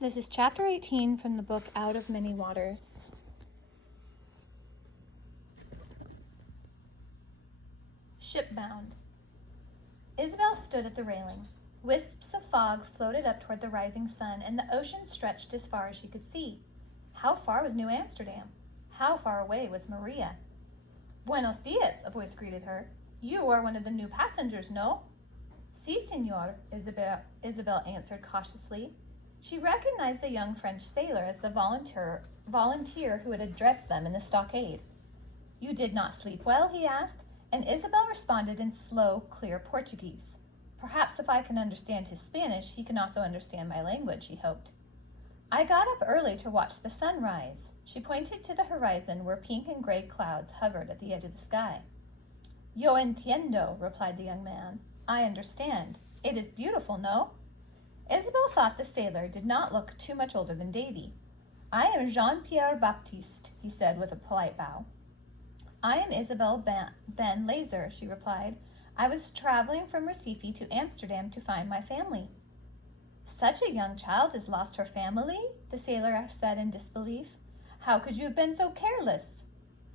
This is chapter 18 from the book Out of Many Waters. Shipbound. Isabel stood at the railing. Wisps of fog floated up toward the rising sun, and the ocean stretched as far as she could see. How far was New Amsterdam? How far away was Maria? Buenos dias, a voice greeted her. You are one of the new passengers, no? Si, senor, Isabel answered cautiously. She recognized the young French sailor as the volunteer who had addressed them in the stockade. You did not sleep well, he asked, and Isabel responded in slow, clear Portuguese. Perhaps if I can understand his Spanish, he can also understand my language, he hoped. I got up early to watch the sun rise. She pointed to the horizon where pink and gray clouds hovered at the edge of the sky. Yo entiendo, replied the young man. I understand. It is beautiful, no? Isabel thought the sailor did not look too much older than Davy. I am Jean-Pierre Baptiste, he said with a polite bow. I am Isabel Ben Laser, she replied. I was traveling from Recife to Amsterdam to find my family. Such a young child has lost her family, the sailor said in disbelief. How could you have been so careless?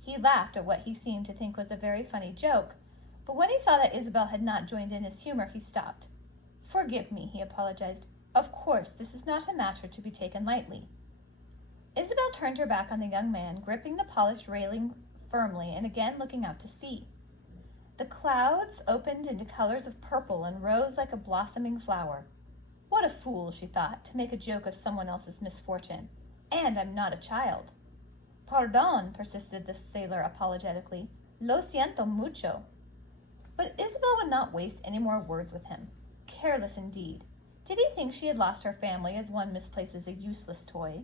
He laughed at what he seemed to think was a very funny joke, but when he saw that Isabel had not joined in his humor, he stopped. Forgive me, he apologized. Of course, this is not a matter to be taken lightly. Isabel turned her back on the young man, gripping the polished railing firmly and again looking out to sea. The clouds opened into colors of purple and rose like a blossoming flower. What a fool, she thought, to make a joke of someone else's misfortune. And I'm not a child. Pardon, persisted the sailor apologetically. Lo siento mucho. But Isabel would not waste any more words with him. Careless indeed. Did he think she had lost her family as one misplaces a useless toy?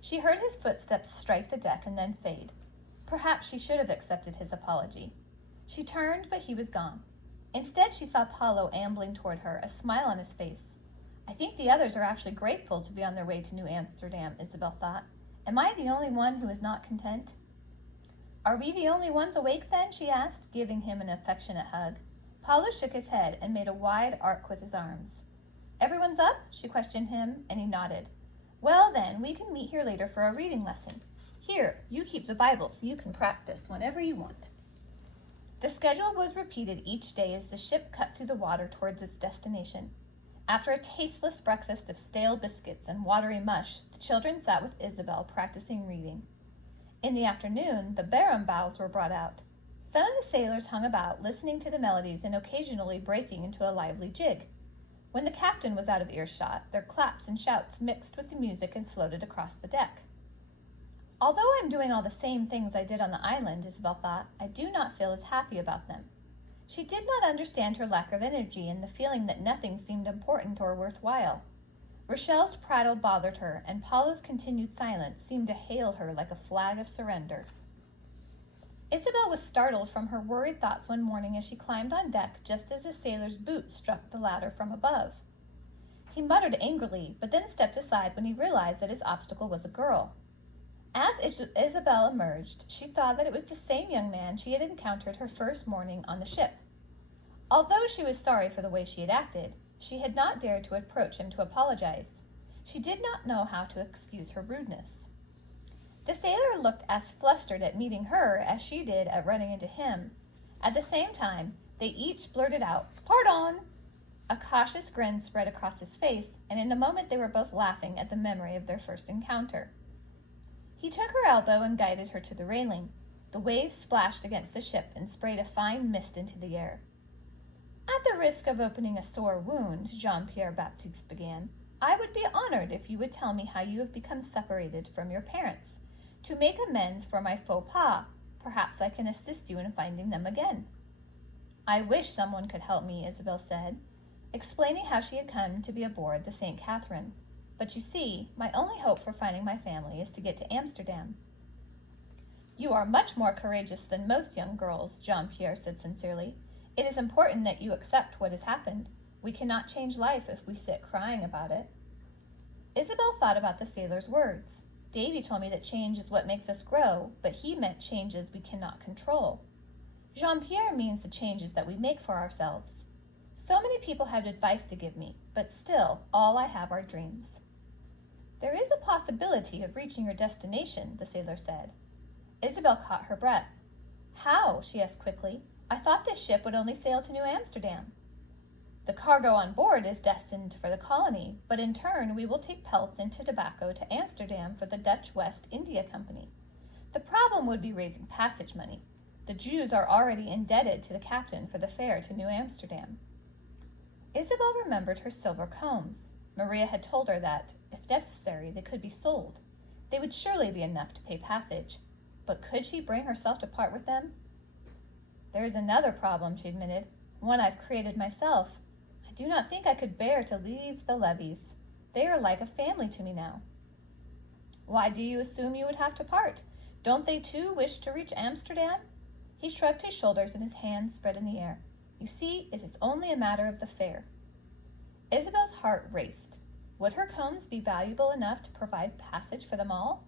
She heard his footsteps strike the deck and then fade. Perhaps she should have accepted his apology. She turned, but he was gone. Instead, she saw Paulo ambling toward her, a smile on his face. I think the others are actually grateful to be on their way to New Amsterdam, Isabel thought. Am I the only one who is not content? Are we the only ones awake then? She asked, giving him an affectionate hug. Paulo shook his head and made a wide arc with his arms. Everyone's up? She questioned him, and he nodded. Well then, we can meet here later for a reading lesson. Here, you keep the Bible so you can practice whenever you want. The schedule was repeated each day as the ship cut through the water towards its destination. After a tasteless breakfast of stale biscuits and watery mush, the children sat with Isabel practicing reading. In the afternoon, the barren boughs were brought out. Some of the sailors hung about, listening to the melodies and occasionally breaking into a lively jig. When the captain was out of earshot, their claps and shouts mixed with the music and floated across the deck. Although I'm doing all the same things I did on the island, Isabel thought, I do not feel as happy about them. She did not understand her lack of energy and the feeling that nothing seemed important or worthwhile. Rochelle's prattle bothered her, and Paulo's continued silence seemed to hail her like a flag of surrender. Isabel was startled from her worried thoughts one morning as she climbed on deck just as a sailor's boot struck the ladder from above. He muttered angrily, but then stepped aside when he realized that his obstacle was a girl. As Isabel emerged, she saw that it was the same young man she had encountered her first morning on the ship. Although she was sorry for the way she had acted, she had not dared to approach him to apologize. She did not know how to excuse her rudeness. The sailor looked as flustered at meeting her as she did at running into him. At the same time, they each blurted out, "Pardon!" A cautious grin spread across his face, and in a moment they were both laughing at the memory of their first encounter. He took her elbow and guided her to the railing. The waves splashed against the ship and sprayed a fine mist into the air. At the risk of opening a sore wound, Jean-Pierre Baptiste began, I would be honored if you would tell me how you have become separated from your parents. To make amends for my faux pas, perhaps I can assist you in finding them again. I wish someone could help me, Isabel said, explaining how she had come to be aboard the St. Catherine. But you see, my only hope for finding my family is to get to Amsterdam. You are much more courageous than most young girls, Jean-Pierre said sincerely. It is important that you accept what has happened. We cannot change life if we sit crying about it. Isabel thought about the sailor's words. Davy told me that change is what makes us grow, but he meant changes we cannot control. Jean-Pierre means the changes that we make for ourselves. So many people have advice to give me, but still, all I have are dreams. There is a possibility of reaching your destination, the sailor said. Isabel caught her breath. How? She asked quickly. I thought this ship would only sail to New Amsterdam. The cargo on board is destined for the colony, but in turn we will take pelts into tobacco to Amsterdam for the Dutch West India Company. The problem would be raising passage money. The Jews are already indebted to the captain for the fare to New Amsterdam. Isabel remembered her silver combs. Maria had told her that, if necessary, they could be sold. They would surely be enough to pay passage. But could she bring herself to part with them? There is another problem, she admitted, one I've created myself. I do not think I could bear to leave the levies. They are like a family to me now. Why do you assume you would have to part? Don't they too wish to reach Amsterdam? He shrugged his shoulders and his hands spread in the air. You see, it is only a matter of the fare. Isabel's heart raced. Would her combs be valuable enough to provide passage for them all?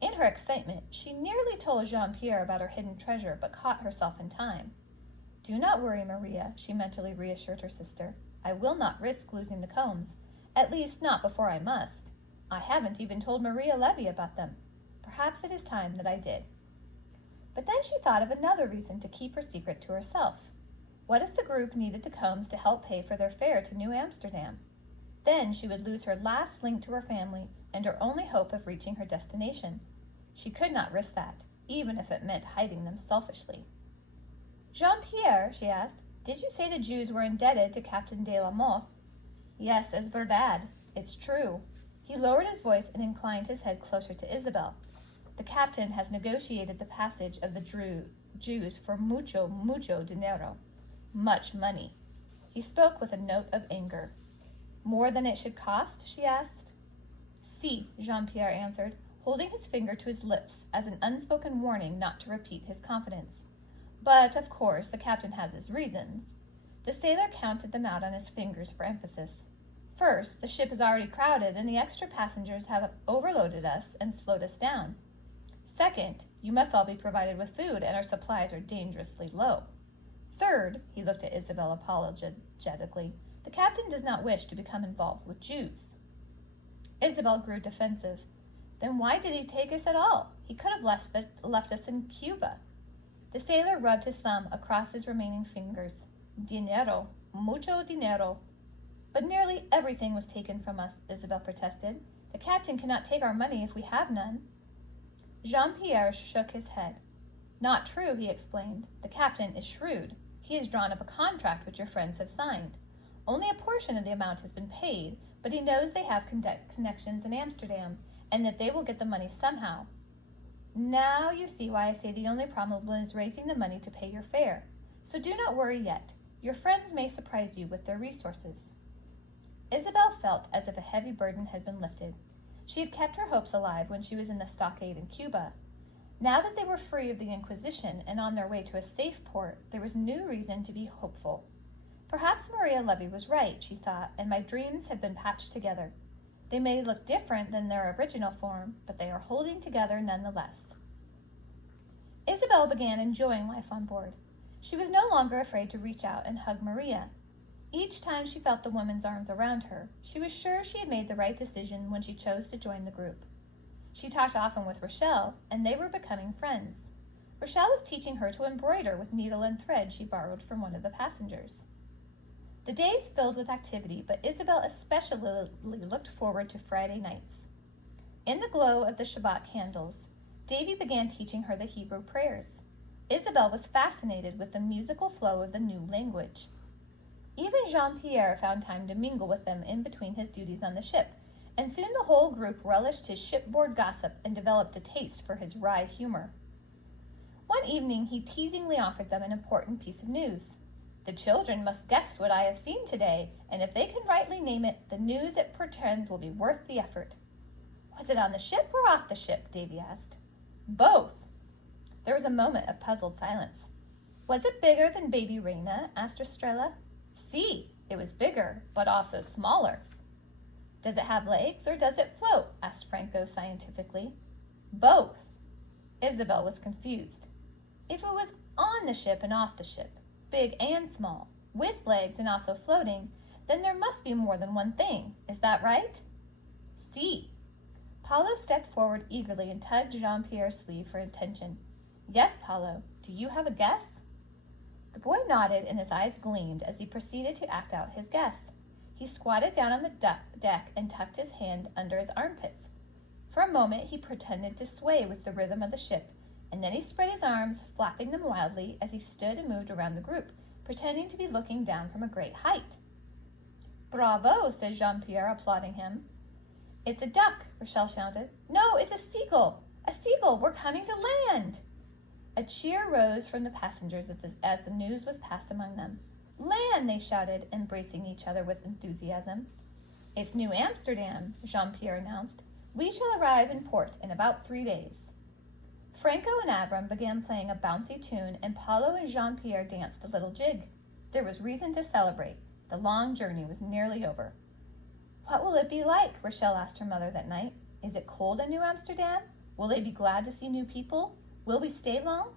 In her excitement, she nearly told Jean-Pierre about her hidden treasure, but caught herself in time. Do not worry, Maria, she mentally reassured her sister. I will not risk losing the combs, at least not before I must. I haven't even told Maria Levy about them. Perhaps it is time that I did. But then she thought of another reason to keep her secret to herself. What if the group needed the combs to help pay for their fare to New Amsterdam? Then she would lose her last link to her family and her only hope of reaching her destination. She could not risk that, even if it meant hiding them selfishly. Jean-Pierre, she asked, did you say the Jews were indebted to Captain de la Motte? Yes, es verdad. It's true. He lowered his voice and inclined his head closer to Isabel. The captain has negotiated the passage of the Jews for mucho dinero. Much money. He spoke with a note of anger. More than it should cost? She asked. Si, Jean-Pierre answered, holding his finger to his lips as an unspoken warning not to repeat his confidence. But, of course, the captain has his reasons. The sailor counted them out on his fingers for emphasis. First, the ship is already crowded and the extra passengers have overloaded us and slowed us down. Second, you must all be provided with food and our supplies are dangerously low. Third, he looked at Isabel apologetically, the captain does not wish to become involved with Jews. Isabel grew defensive. Then why did he take us at all? He could have left us in Cuba. The sailor rubbed his thumb across his remaining fingers. Dinero, mucho dinero. But nearly everything was taken from us, Isabel protested. The captain cannot take our money if we have none. Jean-Pierre shook his head. Not true, he explained. The captain is shrewd. He has drawn up a contract which your friends have signed. Only a portion of the amount has been paid, but he knows they have connections in Amsterdam, and that they will get the money somehow. Now you see why I say the only problem is raising the money to pay your fare. So do not worry yet. Your friends may surprise you with their resources. Isabel felt as if a heavy burden had been lifted. She had kept her hopes alive when she was in the stockade in Cuba. Now that they were free of the Inquisition and on their way to a safe port, there was new reason to be hopeful. Perhaps Maria Levy was right, she thought, and my dreams have been patched together. They may look different than their original form, but they are holding together nonetheless. Isabel began enjoying life on board. She was no longer afraid to reach out and hug Maria. Each time she felt the woman's arms around her, she was sure she had made the right decision when she chose to join the group. She talked often with Rochelle, and they were becoming friends. Rochelle was teaching her to embroider with needle and thread she borrowed from one of the passengers. The days filled with activity, but Isabel especially looked forward to Friday nights. In the glow of the Shabbat candles, Davy began teaching her the Hebrew prayers. Isabel was fascinated with the musical flow of the new language. Even Jean-Pierre found time to mingle with them in between his duties on the ship, and soon the whole group relished his shipboard gossip and developed a taste for his wry humor. One evening he teasingly offered them an important piece of news. The children must guess what I have seen today, and if they can rightly name it, the news it portends will be worth the effort. Was it on the ship or off the ship? Davy asked. Both. There was a moment of puzzled silence. Was it bigger than baby Reina? Asked Estrella. See, it was bigger, but also smaller. Does it have legs or does it float? Asked Franco scientifically. Both. Isabel was confused. If it was on the ship and off the ship, big and small, with legs and also floating, then there must be more than one thing. Is that right? Si. Paulo stepped forward eagerly and tugged Jean-Pierre's sleeve for attention. Yes, Paulo. Do you have a guess? The boy nodded and his eyes gleamed as he proceeded to act out his guess. He squatted down on the deck and tucked his hand under his armpits. For a moment he pretended to sway with the rhythm of the ship, and then he spread his arms, flapping them wildly as he stood and moved around the group, pretending to be looking down from a great height. Bravo, said Jean-Pierre, applauding him. It's a duck, Rochelle shouted. No, it's a seagull! A seagull! We're coming to land! A cheer rose from the passengers as the news was passed among them. Land, they shouted, embracing each other with enthusiasm. It's New Amsterdam, Jean-Pierre announced. We shall arrive in port in about 3 days. Franco and Avram began playing a bouncy tune, and Paulo and Jean-Pierre danced a little jig. There was reason to celebrate. The long journey was nearly over. What will it be like? Rochelle asked her mother that night. Is it cold in New Amsterdam? Will they be glad to see new people? Will we stay long?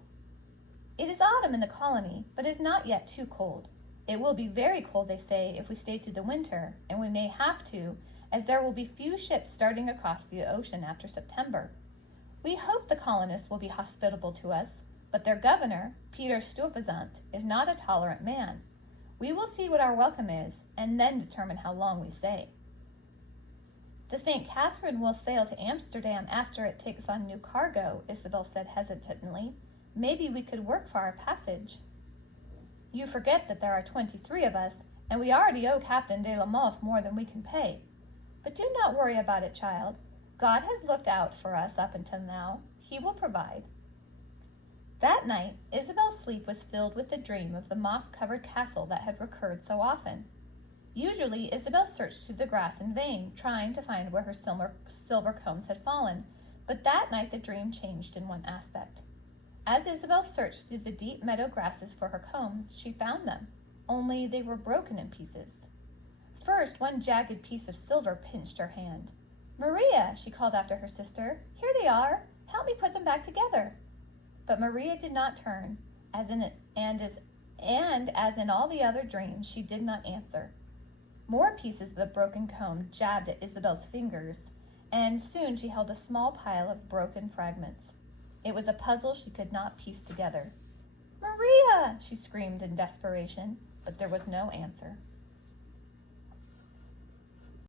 It is autumn in the colony, but it is not yet too cold. It will be very cold, they say, if we stay through the winter, and we may have to, as there will be few ships starting across the ocean after September. We hope the colonists will be hospitable to us, but their governor, Peter Stuyvesant, is not a tolerant man. We will see what our welcome is, and then determine how long we stay. The St. Catherine will sail to Amsterdam after it takes on new cargo, Isabel said hesitantly. Maybe we could work for our passage. You forget that there are 23 of us, and we already owe Captain de la Mothe more than we can pay. But do not worry about it, child. God has looked out for us up until now. He will provide. That night, Isabel's sleep was filled with the dream of the moss-covered castle that had recurred so often. Usually, Isabel searched through the grass in vain, trying to find where her silver combs had fallen, but that night the dream changed in one aspect. As Isabel searched through the deep meadow grasses for her combs, she found them, only they were broken in pieces. First, one jagged piece of silver pinched her hand. Maria, she called after her sister, here they are. Help me put them back together. But Maria did not turn, as in all the other dreams, she did not answer. More pieces of the broken comb jabbed at Isabel's fingers, and soon she held a small pile of broken fragments. It was a puzzle she could not piece together. Maria, she screamed in desperation, but there was no answer.